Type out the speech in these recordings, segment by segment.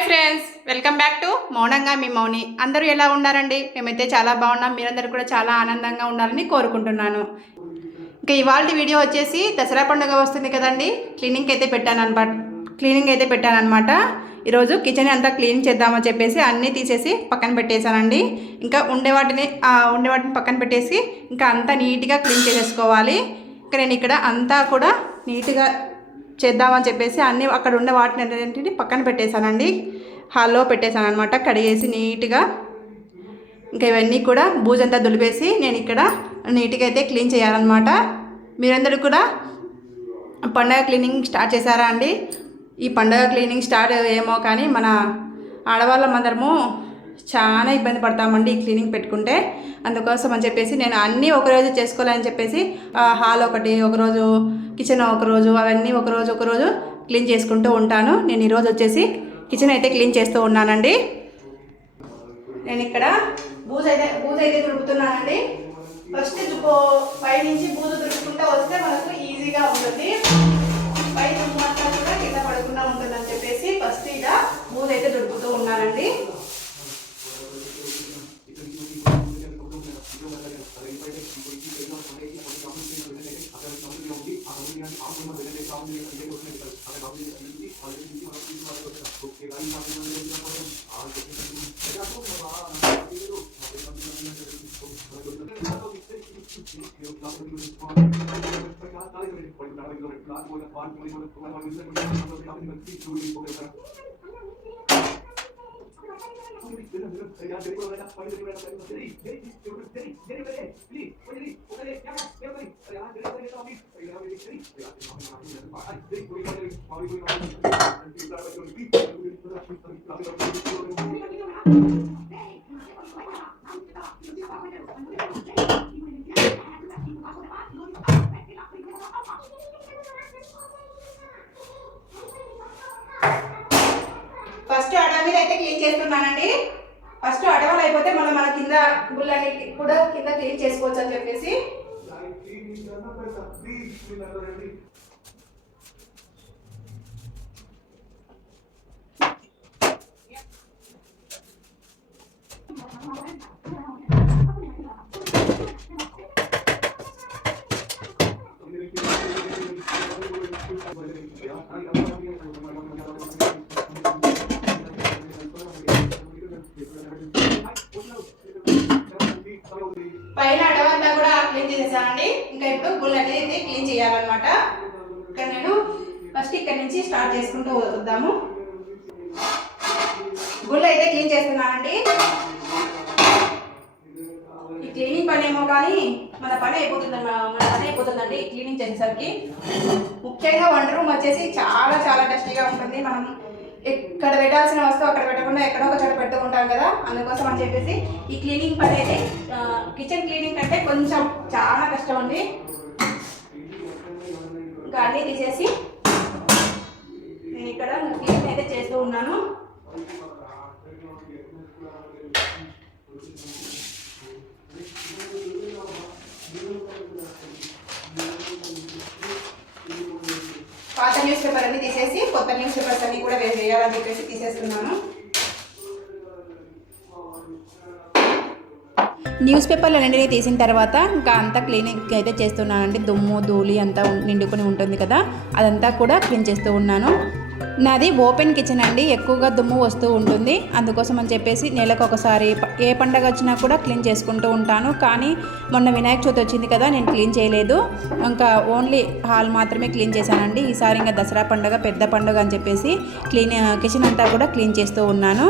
Hi friends, welcome back to మౌనంగా మీ మౌని. అందరూ ఎలా ఉన్నారండి? మేమైతే చాలా బాగున్నాం. మీరందరూ కూడా చాలా ఆనందంగా ఉండాలని కోరుకుంటున్నాను. ఇంకా ఇవాళ వీడియో వచ్చేసి దసరా పండుగ వస్తుంది కదండి. క్లీనింగ్ అయితే పెట్టాను అనమాట. ఈరోజు కిచెన్ అంతా క్లీన్ చేద్దామని చెప్పేసి అన్నీ తీసేసి పక్కన పెట్టేశానండి. ఇంకా ఉండే వాటిని పక్కన పెట్టేసి ఇంకా అంతా నీట్గా క్లీన్ చేసేసుకోవాలి. ఇంకా నేను ఇక్కడ అంతా కూడా నీట్గా చేద్దామని చెప్పేసి అన్నీ అక్కడ ఉన్న వాటిని అన్నింటిని పక్కన పెట్టేశానండి. హాల్లో పెట్టేశాను అనమాట, కడిగేసి నీట్గా. ఇంకా ఇవన్నీ కూడా బూజంతా దులిపేసి నేను ఇక్కడ నీట్గా అయితే క్లీన్ చేయాలన్నమాట. మీరందరూ కూడా పండగ క్లీనింగ్ స్టార్ట్ చేశారా అండి? ఈ పండగ క్లీనింగ్ స్టార్ట్ ఏమో కానీ మన ఆడవాళ్ళమందరము చాలా ఇబ్బంది పడతామండి ఈ క్లీనింగ్ పెట్టుకుంటే. అందుకోసం అని చెప్పేసి నేను అన్నీ ఒకరోజు చేసుకోవాలని చెప్పేసి హాల్ ఒకరోజు, కిచెన్ ఒకరోజు, అవన్నీ ఒకరోజు క్లీన్ చేసుకుంటూ ఉంటాను. నేను ఈరోజు వచ్చేసి కిచెన్ అయితే క్లీన్ చేస్తూ ఉన్నానండి. నేను ఇక్కడ బూజు అయితే దులుపుతున్నానండి. ఫస్ట్ పై నుంచి బూజు దులుపుకుంటూ వస్తే మనకు ఈజీగా ఉంటుంది. పై దుమ్మంతా కూడా కింద పడకుండా ఉంటుందని చెప్పేసి ఫస్ట్ ఇలా బూజు అయితే దులుపుతూ ఉన్నానండి. ఫస్ట్ అడవి అయితే క్లీన్ చేస్తున్నానండి. ఫస్ట్ అడవులు అయిపోతే మన కింద గుళ్ళని కూడా కింద క్లీన్ చేసుకోవచ్చు అని చెప్పేసి పైన అడవంతా కూడా క్లీన్ చేసేసానండి. ఇంకా ఇప్పుడు గుళ్ళని అయితే క్లీన్ చేయాలన్నమాట. ఇక్కడ నేను ఫస్ట్ ఇక్కడ నుంచి స్టార్ట్ చేసుకుంటూ వద్దాము. గుళ్ళు అయితే క్లీన్ చేస్తున్నానండి. ఈ క్లీనింగ్ పని ఏమో కానీ మన పని అయిపోతుందండి క్లీనింగ్ చేసేసరికి. ముఖ్యంగా వంట రూమ్ వచ్చేసి చాలా చాలా డస్టీగా ఉంటుంది. మనం ఎక్కడ పెట్టాల్సిన వస్తువు అక్కడ పెట్టకుండా ఎక్కడో ఒక చోట పెడుతూ ఉంటాం కదా. అందుకోసం అని చెప్పేసి ఈ క్లీనింగ్ పని అయితే కిచెన్ క్లీనింగ్ అంటే కొంచెం చాలా కష్టం అండి. ఇంకా అన్నీ తీసేసి నేను ఇక్కడ క్లీనింగ్ అయితే చేస్తూ ఉన్నాను. పాత న్యూస్ పేపర్ అన్ని తీసేసి కొత్త న్యూస్ పేపర్స్ అన్ని కూడా వేయాలని చెప్పేసి తీసేస్తున్నాను. న్యూస్ పేపర్లు అన్నింటినీ తీసిన తర్వాత ఇంకా అంతా క్లీనింగ్ అయితే చేస్తున్నానండి. దుమ్ము ధూళి అంతా నిండుకొని ఉంటుంది కదా, అదంతా కూడా క్లీన్ చేస్తూ ఉన్నాను. నాది ఓపెన్ కిచెన్ అండి, ఎక్కువగా దుమ్ము వస్తూ ఉంటుంది. అందుకోసం అని చెప్పేసి నెలకు ఒకసారి ఏ పండగ వచ్చినా కూడా క్లీన్ చేసుకుంటూ ఉంటాను. కానీ మొన్న వినాయక చవితి వచ్చింది కదా, నేను క్లీన్ చేయలేదు. ఇంకా ఓన్లీ హాల్ మాత్రమే క్లీన్ చేశానండి. ఈసారి ఇంకా దసరా పండుగ పెద్ద పండుగ అని చెప్పేసి కిచెన్ అంతా కూడా క్లీన్ చేస్తూ ఉన్నాను.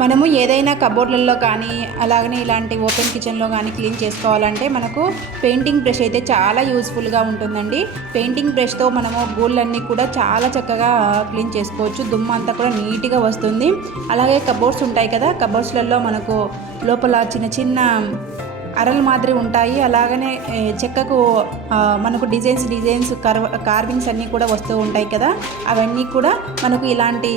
మనము ఏదైనా కబోర్డ్లలో కానీ అలాగనే ఇలాంటి ఓపెన్ కిచెన్లో కానీ క్లీన్ చేసుకోవాలంటే మనకు పెయింటింగ్ బ్రష్ అయితే చాలా యూస్ఫుల్గా ఉంటుందండి. పెయింటింగ్ బ్రష్తో మనము గోళ్ళన్నీ కూడా చాలా చక్కగా క్లీన్ చేసుకోవచ్చు. దుమ్ము అంతా కూడా నీట్గా వస్తుంది. అలాగే కబోర్డ్స్ ఉంటాయి కదా, కబోర్డ్స్లలో మనకు లోపల చిన్న చిన్న అరలు మాదిరి ఉంటాయి. అలాగనే చెక్కకు మనకు డిజైన్స్ కార్వింగ్స్ అన్నీ కూడా వస్తూ ఉంటాయి కదా, అవన్నీ కూడా మనకు ఇలాంటి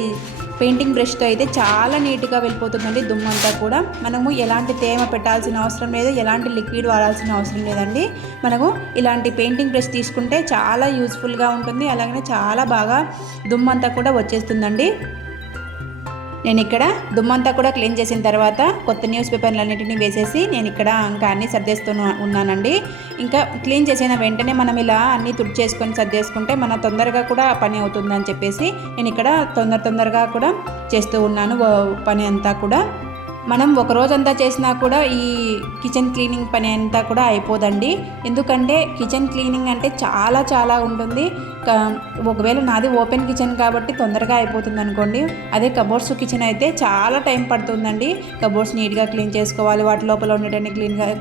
పెయింటింగ్ బ్రష్తో అయితే చాలా నీట్గా వెళ్ళిపోతుందండి దుమ్మంతా కూడా. మనము ఎలాంటి తేమ పెట్టాల్సిన అవసరం లేదు, ఎలాంటి లిక్విడ్ వాడాల్సిన అవసరం లేదండి. మనము ఇలాంటి పెయింటింగ్ బ్రష్ తీసుకుంటే చాలా యూస్ఫుల్గా ఉంటుంది. అలాగనే చాలా బాగా దుమ్మంతా కూడా వచ్చేస్తుందండి. నేను ఇక్కడ దుమ్మంతా కూడా క్లీన్ చేసిన తర్వాత కొత్త న్యూస్ పేపర్లన్నింటినీ వేసేసి నేను ఇక్కడ ఇంకా అన్నీ సర్దేస్తూ ఉన్నానండి. ఇంకా క్లీన్ చేసిన వెంటనే మనం ఇలా అన్నీ తుడిచేసుకొని సర్దేసుకుంటే మన తొందరగా కూడా పని అవుతుందని చెప్పేసి నేను ఇక్కడ తొందరగా కూడా చేస్తూ ఉన్నాను పని అంతా కూడా. మనం ఒక రోజంతా చేసినా కూడా ఈ కిచెన్ క్లీనింగ్ పని అంతా కూడా అయిపోదండి. ఎందుకంటే కిచెన్ క్లీనింగ్ అంటే చాలా ఉంటుంది. ఒకవేళ నాది ఓపెన్ కిచెన్ కాబట్టి తొందరగా అయిపోతుంది అనుకోండి. అదే కబోర్డ్స్ కిచెన్ అయితే చాలా టైం పడుతుందండి. కబోర్డ్స్ నీట్గా క్లీన్ చేసుకోవాలి, వాటి లోపల ఉండేటన్ని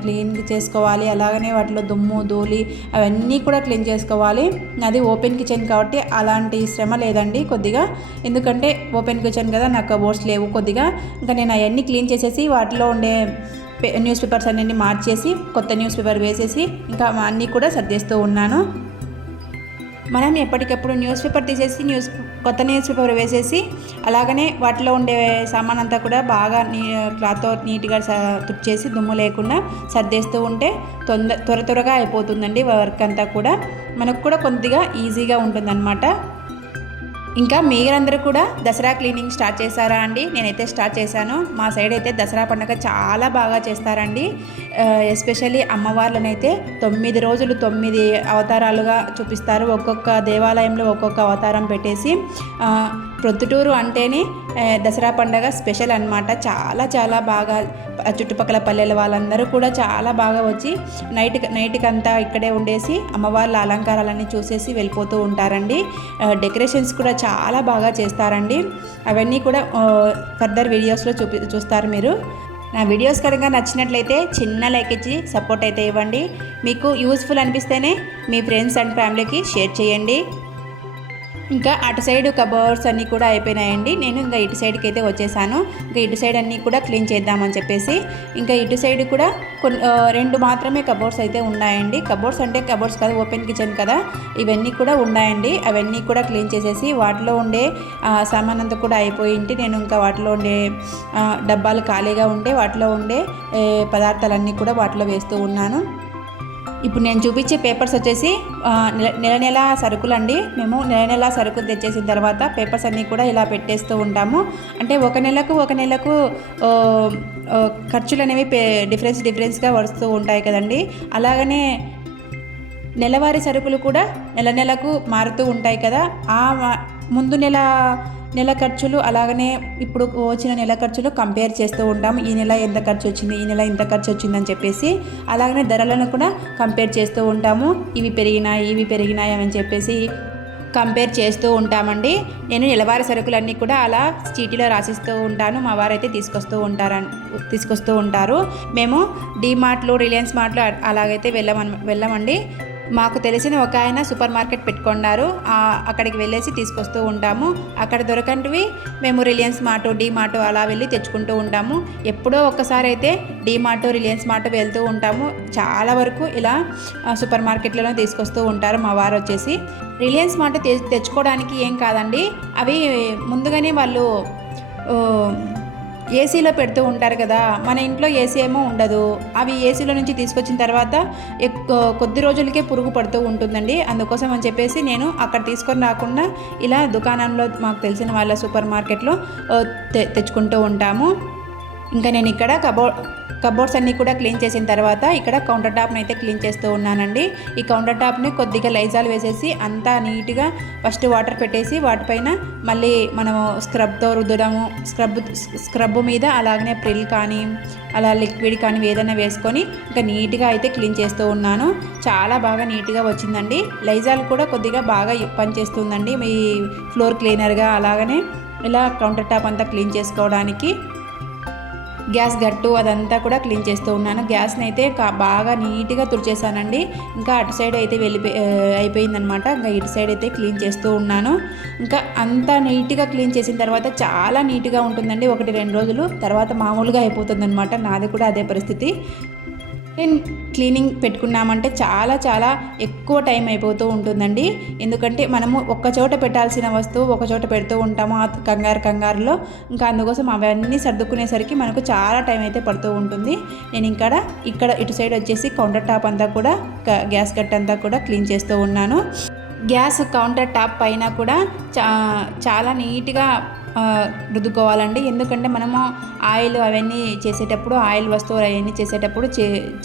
క్లీన్ చేసుకోవాలి, అలాగనే వాటిలో దుమ్ము ధూళి అవన్నీ కూడా క్లీన్ చేసుకోవాలి. అది ఓపెన్ కిచెన్ కాబట్టి అలాంటి శ్రమ లేదండి కొద్దిగా. ఎందుకంటే ఓపెన్ కిచెన్ కదా, నాకు కబోర్డ్స్ లేవు కొద్దిగా. ఇంకా నేను అవన్నీ క్లీన్ చేసేసి వాటిలో ఉండే న్యూస్ పేపర్స్ అన్నీ మార్చేసి కొత్త న్యూస్ పేపర్ వేసేసి ఇంకా అన్నీ కూడా సర్దేస్తూ ఉన్నాను. మనం ఎప్పటికప్పుడు న్యూస్ పేపర్ తీసేసి కొత్త న్యూస్ పేపర్ వేసేసి అలాగనే వాటిలో ఉండే సామాన్ అంతా కూడా బాగా క్లాత్తో నీట్గా తుడిచేసి దుమ్ము లేకుండా సర్దేస్తూ ఉంటే త్వరగా అయిపోతుందండి వర్క్ అంతా కూడా. మనకు కూడా కొద్దిగా ఈజీగా ఉంటుందన్నమాట. ఇంకా మీరందరూ కూడా దసరా క్లీనింగ్ స్టార్ట్ చేశారా అండి? నేనైతే స్టార్ట్ చేశాను. మా సైడ్ అయితే దసరా పండుగ చాలా బాగా చేస్తారండి. ఎస్పెషల్లీ అమ్మవార్లనైతే 9 రోజులు 9 అవతారాలుగా చూపిస్తారు. ఒక్కొక్క దేవాలయంలో ఒక్కొక్క అవతారం పెట్టేసి ప్రొద్దుటూరు అంటేనే దసరా పండుగ స్పెషల్ అన్నమాట. చాలా బాగా చుట్టుపక్కల పల్లెల వాళ్ళందరూ కూడా చాలా బాగా వచ్చి నైట్కి అంతా ఇక్కడే ఉండేసి అమ్మవార్ల అలంకారాలన్నీ చూసేసి వెళ్ళిపోతూ ఉంటారండి. డెకరేషన్స్ కూడా చాలా బాగా చేస్తారండి. అవన్నీ కూడా ఫర్దర్ వీడియోస్లో చూస్తారు మీరు. నా వీడియోస్ కనుక నచ్చినట్లయితే చిన్న లైక్ ఇచ్చి సపోర్ట్ అయితే ఇవ్వండి. మీకు యూస్ఫుల్ అనిపిస్తేనే మీ ఫ్రెండ్స్ అండ్ ఫ్యామిలీకి షేర్ చేయండి. ఇంకా అటు సైడ్ కబోర్డ్స్ అన్నీ కూడా అయిపోయినాయండి. నేను ఇంకా ఇటు సైడ్కి అయితే వచ్చేసాను. ఇంకా ఇటు సైడ్ అన్నీ కూడా క్లీన్ చేద్దామని చెప్పేసి ఇంకా ఇటు సైడ్ కూడా 2 మాత్రమే కబోర్డ్స్ అయితే ఉన్నాయండి. కబోర్డ్స్ అంటే కబోర్డ్స్ కాదు, ఓపెన్ కిచెన్ కదా, ఇవన్నీ కూడా ఉన్నాయండి. అవన్నీ కూడా క్లీన్ చేసేసి వాటిలో ఉండే సామాన్ అంతా కూడా అయిపోయింది. నేను ఇంకా వాటిలో ఉండే డబ్బాలు ఖాళీగా ఉండే వాటిలో ఉండే పదార్థాలన్నీ కూడా వాటిలో వేస్తూ ఉన్నాను. ఇప్పుడు నేను చూపించే పేపర్స్ వచ్చేసి నెల సరుకులు అండి. మేము నెల సరుకులు తెచ్చేసిన తర్వాత పేపర్స్ అన్నీ కూడా ఇలా పెట్టేస్తూ ఉంటాము. అంటే ఒక నెలకు ఖర్చులు అనేవి డిఫరెన్స్గా వస్తూ ఉంటాయి కదండి. అలాగనే నెలవారీ సరుకులు కూడా నెలకు మారుతూ ఉంటాయి కదా. ఆ ముందు నెల ఖర్చులు అలాగనే ఇప్పుడు వచ్చిన నెల ఖర్చులు కంపేర్ చేస్తూ ఉంటాము. ఈ నెల ఎంత ఖర్చు వచ్చింది, ఈ నెల ఎంత ఖర్చు వచ్చిందని చెప్పేసి అలాగనే ధరలను కూడా కంపేర్ చేస్తూ ఉంటాము. ఇవి పెరిగినాయి అని చెప్పేసి కంపేర్ చేస్తూ ఉంటామండి. నేను నెలవారీ సరుకులన్నీ కూడా అలా చీటీలో రాసిస్తూ ఉంటాను. మా వారైతే తీసుకొస్తూ ఉంటారు. మేము డీమార్ట్లు, రిలయన్స్ మార్ట్లు అలాగైతే వెళ్ళమండి. మాకు తెలిసిన ఒక ఆయన సూపర్ మార్కెట్ పెట్టుకున్నారు. అక్కడికి వెళ్ళేసి తీసుకొస్తూ ఉంటాము. అక్కడ దొరకంటివి మేము రిలయన్స్ మార్ట్, డీమార్ట్ అలా వెళ్ళి తెచ్చుకుంటూ ఉంటాము. ఎప్పుడో ఒక్కసారి అయితే డీమార్ట్, రిలయన్స్ మార్ట్ వెళ్తూ ఉంటాము. చాలా వరకు ఇలా సూపర్ మార్కెట్లలో తీసుకొస్తూ ఉంటారు మా వారు వచ్చేసి. రిలయన్స్ మార్ట్ తెచ్చుకోవడానికి ఏం కాదండి, అవి ముందుగానే వాళ్ళు ఏసీలో పెడుతూ ఉంటారు కదా. మన ఇంట్లో ఏసీ ఏమో ఉండదు. అవి ఏసీలో నుంచి తీసుకొచ్చిన తర్వాత కొద్ది రోజులకే పురుగు పడుతూ ఉంటుందండి. అందుకోసం అని చెప్పేసి నేను అక్కడ తీసుకొని రాకుండా ఇలా దుకాణంలో మాకు తెలిసిన వాళ్ళ సూపర్ మార్కెట్లో తెచ్చుకుంటూ ఉంటాము. ఇంకా నేను ఇక్కడ కబోర్డ్స్ అన్నీ కూడా క్లీన్ చేసిన తర్వాత ఇక్కడ కౌంటర్ టాప్ని అయితే క్లీన్ చేస్తూ ఉన్నానండి. ఈ కౌంటర్ టాప్ని కొద్దిగా లైజాల్ వేసేసి అంతా నీట్గా ఫస్ట్ వాటర్ పెట్టేసి వాటిపైన మళ్ళీ మనము స్క్రబ్తో రుద్దడము, స్క్రబ్ మీద అలాగనే ప్రిల్ కానీ అలా లిక్విడ్ కానీ ఏదైనా వేసుకొని ఇంకా నీట్గా అయితే క్లీన్ చేస్తూ ఉన్నాను. చాలా బాగా నీట్గా వచ్చిందండి. లైజాల్ కూడా కొద్దిగా బాగా పనిచేస్తుందండి మీ ఫ్లోర్ క్లీనర్గా. అలాగనే ఇలా కౌంటర్ టాప్ అంతా క్లీన్ చేసుకోవడానికి గ్యాస్ గట్టు అదంతా కూడా క్లీన్ చేస్తూ ఉన్నాను. గ్యాస్ని అయితే బాగా నీట్గా తుడిచేసానండి. ఇంకా అటు సైడ్ అయితే అయిపోయిందనమాట. ఇంకా ఇటు సైడ్ అయితే క్లీన్ చేస్తూ ఉన్నాను. ఇంకా అంతా నీట్గా క్లీన్ చేసిన తర్వాత చాలా నీట్గా ఉంటుందండి. 1-2 రోజులు తర్వాత మామూలుగా అయిపోతుందన్నమాట. నాది కూడా అదే పరిస్థితి. క్లీనింగ్ పెట్టుకున్నామంటే చాలా ఎక్కువ టైం అయిపోతూ ఉంటుందండి. ఎందుకంటే మనము ఒక్కచోట పెట్టాల్సిన వస్తువు ఒకచోట పెడుతూ ఉంటాము కంగారులో. ఇంకా అందుకోసం అవన్నీ సర్దుకునేసరికి మనకు చాలా టైం అయితే పడుతూ ఉంటుంది. నేను ఇక్కడ ఇటు సైడ్ వచ్చేసి కౌంటర్ టాప్ అంతా కూడా గ్యాస్ కట్ అంతా కూడా క్లీన్ చేస్తూ ఉన్నాను. గ్యాస్ కౌంటర్ టాప్ పైన కూడా చాలా నీట్గా రుద్దుకోవాలండి. ఎందుకంటే మనము ఆయిల్ అవన్నీ చేసేటప్పుడు ఆయిల్ వస్తువులు అవన్నీ చేసేటప్పుడు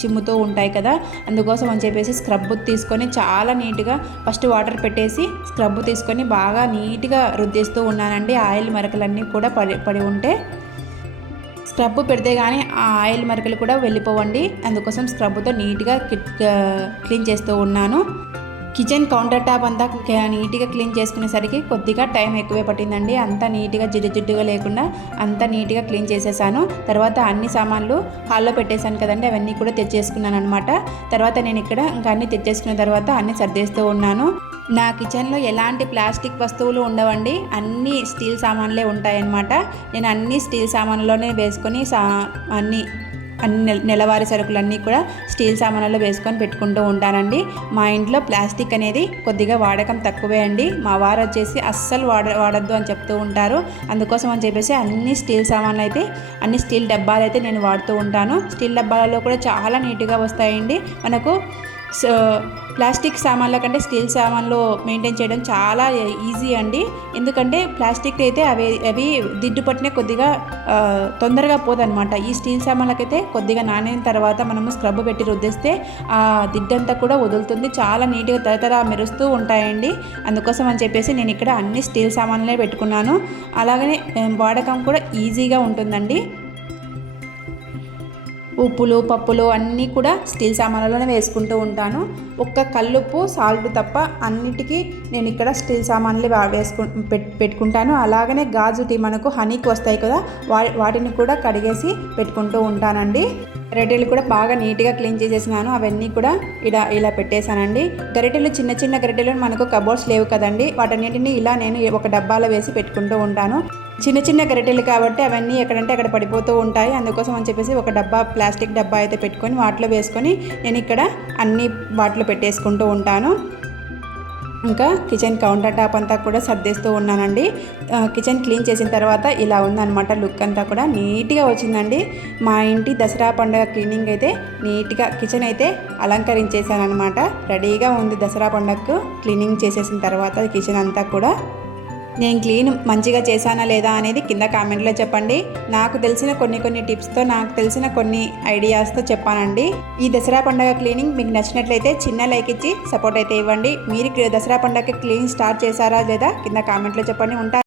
చిమ్ముతూ ఉంటాయి కదా, అందుకోసం అని చెప్పేసి స్క్రబ్ తీసుకొని చాలా నీట్గా ఫస్ట్ వాటర్ పెట్టేసి స్క్రబ్ తీసుకొని బాగా నీట్గా రుద్దేస్తూ ఉన్నానండి. ఆయిల్ మరకలన్నీ కూడా పడి ఉంటే స్క్రబ్ పెడితే కానీ ఆ ఆయిల్ మరకలు కూడా వెళ్ళిపోవండి. అందుకోసం స్క్రబ్తో నీట్గా క్లీన్ చేస్తూ ఉన్నాను. కిచెన్ కౌంటర్ టాప్ అంతా నీట్గా క్లీన్ చేసుకునేసరికి కొద్దిగా టైం ఎక్కువే పట్టిందండి. అంతా నీట్గా జిడ్డుగా లేకుండా అంతా నీట్గా క్లీన్ చేసేసాను. తర్వాత అన్ని సామాన్లు హాల్లో పెట్టేశాను కదండి, అవన్నీ కూడా తెచ్చేసుకున్నాను అనమాట. తర్వాత నేను ఇక్కడ ఇంకా అన్నీ తెచ్చేసుకున్న తర్వాత అన్నీ సర్దేస్తూ ఉన్నాను. నా కిచెన్లో ఎలాంటి ప్లాస్టిక్ వస్తువులు ఉండవండి, అన్నీ స్టీల్ సామాన్లే ఉంటాయన్నమాట. నేను అన్ని స్టీల్ సామాన్లోనే వేసుకొని అన్ని నెలవారీ సరుకులన్నీ కూడా స్టీల్ సామాన్లలో వేసుకొని పెట్టుకుంటూ ఉంటానండి. మా ఇంట్లో ప్లాస్టిక్ అనేది కొద్దిగా వాడకం తక్కువే అండి. మా వారు వచ్చేసి అస్సలు వాడద్దు అని చెప్తూ ఉంటారు. అందుకోసం అని చెప్పేసి అన్ని స్టీల్ సామాన్లు అయితే అన్ని స్టీల్ డబ్బాలు అయితే నేను వాడుతూ ఉంటాను. స్టీల్ డబ్బాలలో కూడా చాలా నీట్గా వస్తాయండి. మనకు ప్లాస్టిక్ సామాన్ల కంటే స్టీల్ సామాన్లు మెయింటైన్ చేయడం చాలా ఈజీ అండి. ఎందుకంటే ప్లాస్టిక్ అయితే అవి దిడ్డు పట్టిన కొద్దిగా తొందరగా పోదనమాట. ఈ స్టీల్ సామాన్లకైతే కొద్దిగా నానిన తర్వాత మనము స్క్రబ్ పెట్టి రుద్దేస్తే ఆ దిడ్డంతా కూడా వదులుతుంది, చాలా నీట్గా తరతర మెరుస్తూ ఉంటాయండి. అందుకోసం అని చెప్పేసి నేను ఇక్కడ అన్ని స్టీల్ సామాన్లే పెట్టుకున్నాను. అలాగనే వాడకం కూడా ఈజీగా ఉంటుందండి. ఉప్పులు పప్పులు అన్నీ కూడా స్టీల్ సామాన్లలోనే వేసుకుంటూ ఉంటాను. ఒక్క కల్లుప్పు సాల్ట్ తప్ప అన్నిటికీ నేను ఇక్కడ స్టీల్ సామాన్లు పెట్టుకుంటాను. అలాగనే గాజు టీ మనకు హనీకి వస్తాయి కదా, వాటిని కూడా కడిగేసి పెట్టుకుంటూ ఉంటానండి. గరిటెలు కూడా బాగా నీట్గా క్లీన్ చేసేసినాను. అవన్నీ కూడా ఇలా పెట్టేశానండి. గరిటెలు చిన్న చిన్న గరిటెలు మనకు కబోర్డ్స్ లేవు కదండి, వాటన్నిటిని ఇలా నేను ఒక డబ్బాలో వేసి పెట్టుకుంటూ ఉంటాను. చిన్న చిన్న గరిటెలు కాబట్టి అవన్నీ ఎక్కడంటే అక్కడ పడిపోతూ ఉంటాయి. అందుకోసం అని చెప్పేసి ఒక ప్లాస్టిక్ డబ్బా అయితే పెట్టుకొని వాటిలో వేసుకొని నేను ఇక్కడ అన్ని వాటిలో పెట్టేసుకుంటూ ఉంటాను. ఇంకా కిచెన్ కౌంటర్ టాప్ అంతా కూడా సర్దేస్తూ ఉన్నానండి. కిచెన్ క్లీన్ చేసిన తర్వాత ఇలా ఉందన్నమాట. లుక్ అంతా కూడా నీట్గా వచ్చిందండి. మా ఇంటి దసరా పండుగ క్లీనింగ్ అయితే నీట్గా కిచెన్ అయితే అలంకరించేసాను అనమాట. రెడీగా ఉంది దసరా పండుగకు క్లీనింగ్ చేసేసిన తర్వాత కిచెన్ అంతా కూడా. నేను క్లీన్ మంచిగా చేశానా లేదా అనేది కింద కామెంట్లో చెప్పండి. నాకు తెలిసిన కొన్ని టిప్స్తో, నాకు తెలిసిన కొన్ని ఐడియాస్తో చెప్పానండి. ఈ దసరా పండుగ క్లీనింగ్ మీకు నచ్చినట్లయితే చిన్న లైక్ ఇచ్చి సపోర్ట్ అయితే ఇవ్వండి. మీరు దసరా పండుగకి క్లీనింగ్ స్టార్ట్ చేశారా లేదా కింద కామెంట్లో చెప్పండి. ఉంటా.